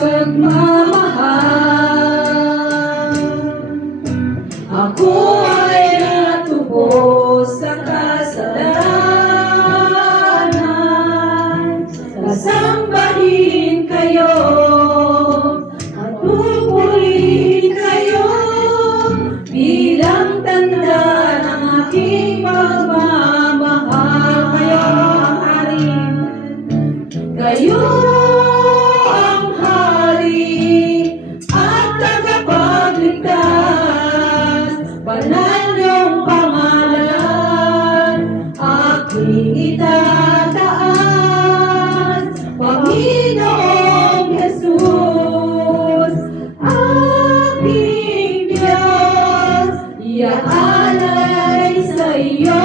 Pagmamahal, ako ay natubos sa kasalanan. Sasambahin kayo at pupurihin kayo bilang tanda ng aking pagmamahal. Kayo ang hari at tagapagligtas, banal niyong pangalan, aking itataas, Panginoong Jesus, aking Diyos, iaalay sa iyo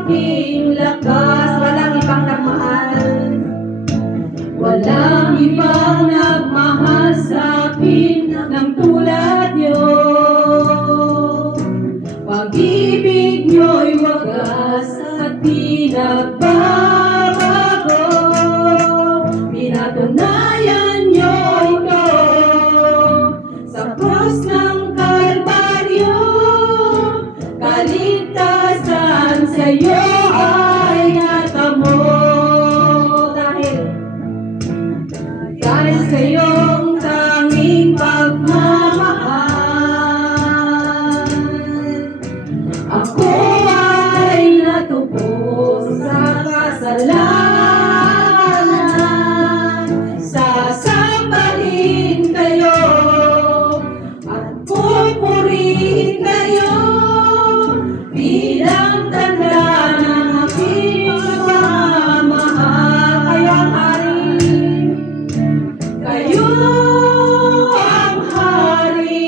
aking lakas. Walang ibang nagmahal, walang ibang nagmahal sa akin ng tulad niyo. Pag-ibig niyo'y wagas at di nagbabago. Pinatunayan niyo ito sa krus ng Kalbaryo. Kaligtasan sa iyo ay natamo. Dahil sa iyong tanging pagmamahal, ako ay natubos sa kasalanan. Sasambahin kayo at pupurihin kayo bilang tanda ng aking pagmamahal. Kayo ang hari, kayo ang hari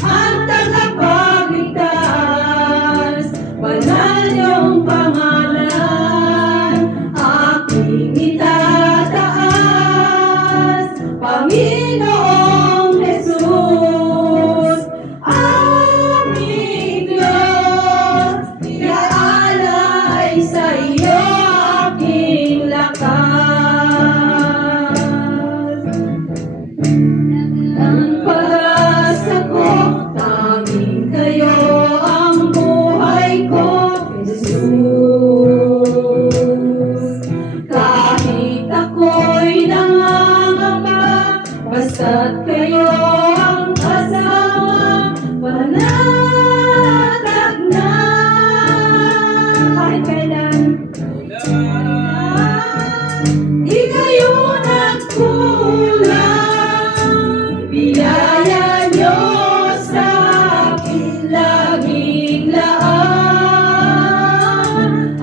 at tagapagligtas, banal niyong pangalan, aking itataas, Panginoong Jesus, aming Diyos, iaalay sa iyo aking lakas. Ang pag-asa ko, tanging kayo ang buhay ko, Jesus. Kahit ako'y nangangamba, basta't kayo ang kasama, panatag na kahit kailan. Di kayo nagkulang, biyaya niyo sa akin laging laan.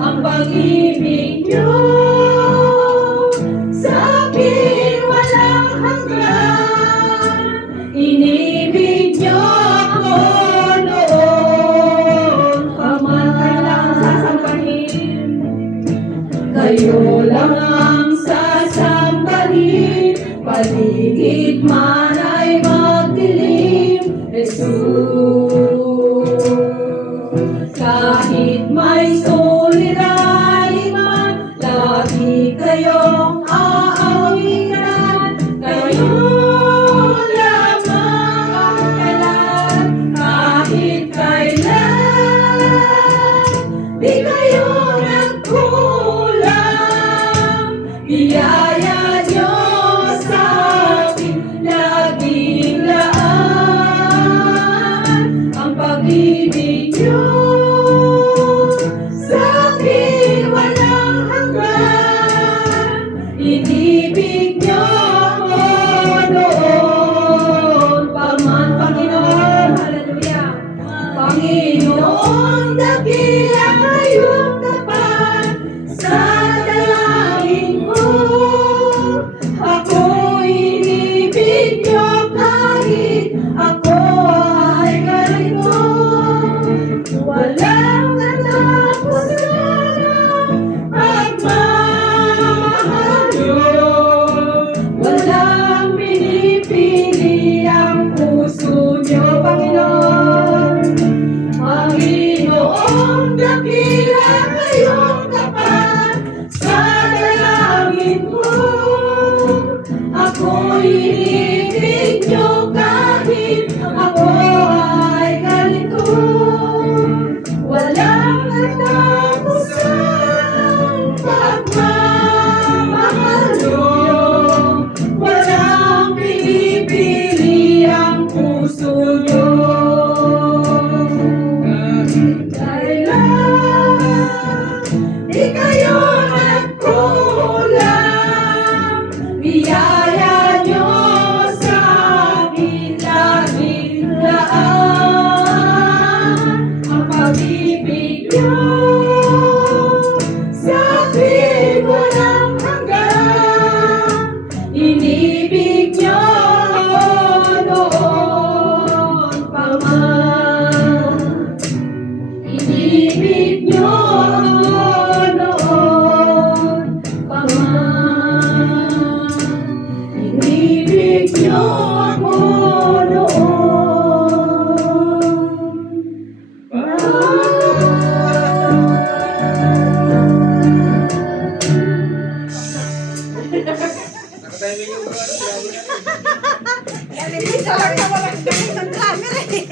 Ang pag-ibig niyo sa akin walang hanggan. Inibig niyo ako noon pa man kailangang sasambahin. Kayo lang ang sasambahin, paligid man ay magdilim, Jesus. Kahit may suliranin man, lagi kayong aawitan. Kayo lamang kahit kailan, di kayo nagkulang, biyaya niyo sa akin inibig niyo kahit ako ay ganito. Walang katapusang pagmamahal niyo. Walang pinipili ang puso niyo. Kahit kailan di kayo nagkulang, biyaya niyo sa akin laging laan. Ang pag-ibig niyo sa akin walang hanggan. Inibig niyo noon pa man. Inibig niyo noon pa man. Inibig niyo ako noon pa Nakatiming yung bro. Kaya hindi sa lang na walang ganun ng camera eh.